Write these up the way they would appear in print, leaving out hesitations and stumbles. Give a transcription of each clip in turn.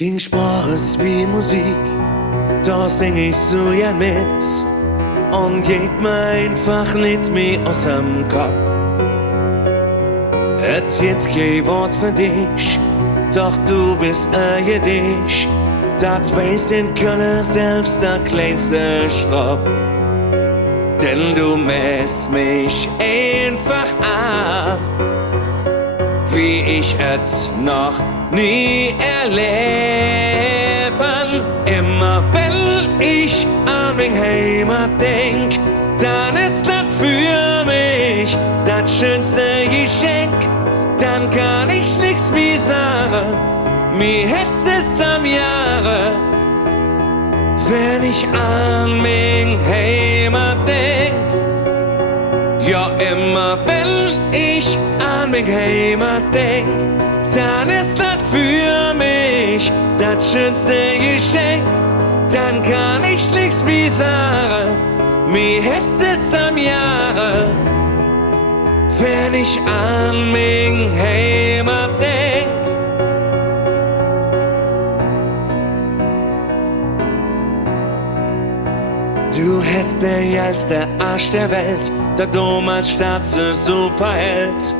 Din Sprache ist wie Musik, da sing ich so gern mit und geht mir einfach nicht mehr aus dem Kopf. Es gibt kein Wort für dich, doch du bist ein Gedicht, das weiß in Köln selbst der kleinste Strop. Denn du mähst mich einfach an, wie ich es noch nie erleben. Immer wenn ich an mein Heimat denk, dann ist das für mich das schönste Geschenk. Dann kann ich nix mehr sagen, mir hätt's es am Jahre, wenn ich an mein Heimat denk. Ja, immer wenn ich an mein Heimat denk, dann ist das für mich das schönste Geschenk. Dann kann ich nix mehr sagen, mir hätt's es am Jahre, wenn ich an mein Heimat denk. Du hast der geilste Arsch der Welt, der damals staatsle Superheld.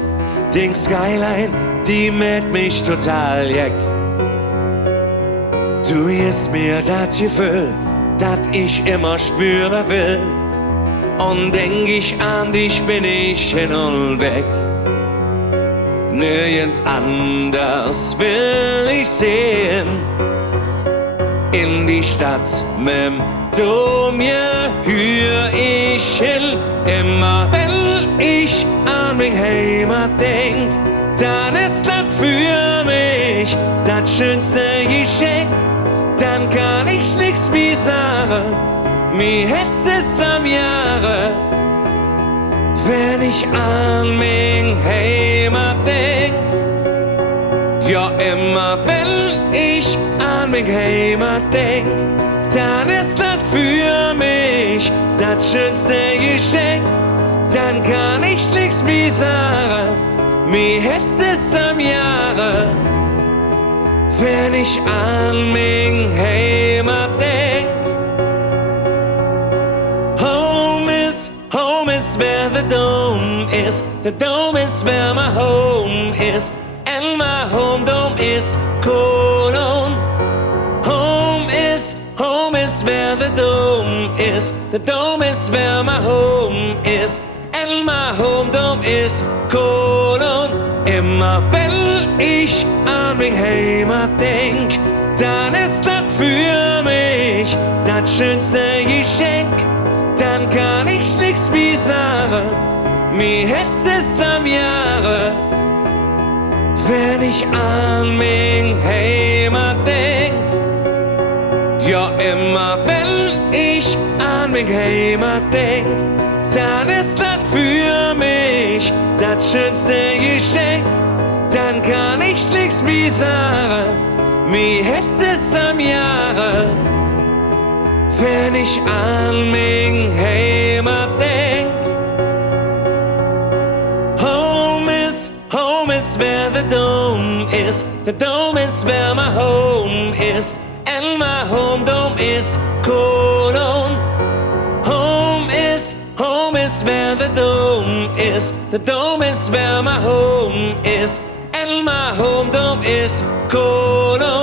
Den Skyline, die mäht mich total jeck. Du gibst mir das Gefühl, das ich immer spüren will. Und denk ich an dich, bin ich hin und weg. Nirgends anders will ich sehen. In die Stadt mit'm Dom, ja, hör ich hin. Immer wenn ich an mein Heimat denk, dann ist das für mich das schönste Geschenk. Dann kann ich nix mehr sagen, mir hätt's es am Jahre, wenn ich an mein Heimat denk. Ja, immer wenn ich an mein Heimat denk, dann ist das für mich das schönste Geschenk. Dann kann ich nix mehr sagen, mir hätt's es am Jahre, wenn ich an mein Heimat denk. Home is where the dome is. The dome is where my home is. And my home dome is Cologne. Home is where the dome is. The dome is where my home is. And my home dome is Cologne. Immer wenn ich an mein Heimat denk, dann ist das für mich das schönste Geschenk. Dann kann ich nix mehr sagen, mir hätt's es am Jahre, wenn ich an mein Heimat denk. Ja, immer wenn ich an mein Heimat denk, dann ist das für mich das schönste Geschenk. Dann kann ich nix mehr sagen, mir hätt's es am Jahre, wenn ich an mein Heimat denk. Home is where the dome is. The dome is where my home is. And my home dome is Cologne. Home is where the dome is. The dome is where my home is. And my home dome is Cologne.